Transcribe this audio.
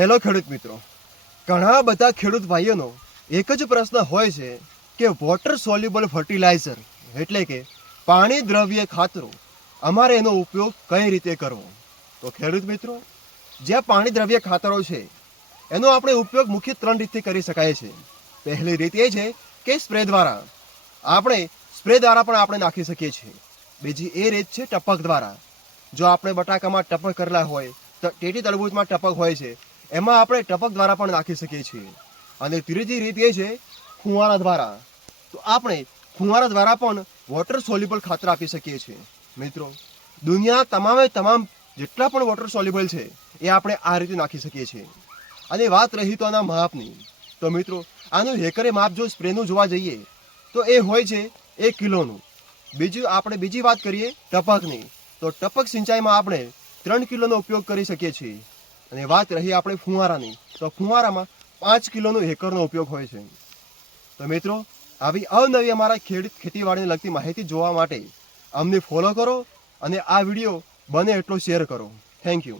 Hello ખેડૂત મિત્રો, ઘણા બધા ખેડૂત ભાઈઓનો એક જ પ્રશ્ન હોય છે કે વોટર સોલ્યુબલ ફર્ટિલાઇઝર એટલે કે પાણી દ્રવ્ય ખાતરો અમારે એનો ઉપયોગ કઈ રીતે કરવો. તો ખેડૂત મિત્રો, જે પાણી દ્રવ્ય ખાતરો છે એનો આપણે ઉપયોગ મુખ્ય 3 રીતથી કરી શકાય છે. પહેલી રીત એ છે કે સ્પ્રે દ્વારા પણ આપણે નાખી શકીએ છીએ. બીજી એ રીત છે ટપક દ્વારા. જો આપણે બટાકામાં ટપક કરેલા હોય તો ટેટી તરબૂચમાં ટપક હોય છે, એમાં આપણે ટપક દ્વારા પણ નાખી શકીએ છીએ. અને ત્રીજી રીત એ છે ફુવારા દ્વારા. તો આપણે ફુવારા દ્વારા પણ વોટર સોલ્યુબલ ખાતર આપી શકીએ છીએ. મિત્રો, દુનિયા તમામ જેટલા પણ વોટર સોલ્યુબલ છે એ આપણે આ રીતે નાખી શકીએ છીએ. અને વાત રહી તો આના માપની, તો મિત્રો આનું હેકરે માપ જો સ્પ્રેનું જોવા જઈએ તો એ હોય છે 1 કિલોનું. બીજી વાત કરીએ ટપકની, તો ટપક સિંચાઈમાં આપણે 3 કિલોનો ઉપયોગ કરી શકીએ છીએ. અને વાત રહી આપણે ફુવારાની, તો ફુવારામાં 5 કિલોનો હેકરનો ઉપયોગ હોય છે. તો મિત્રો, આવી અવનવી અમારા ખેતીવાડીને લગતી માહિતી જોવા માટે અમને ફોલો કરો અને આ વિડીયો બને એટલો શેર કરો. Thank you.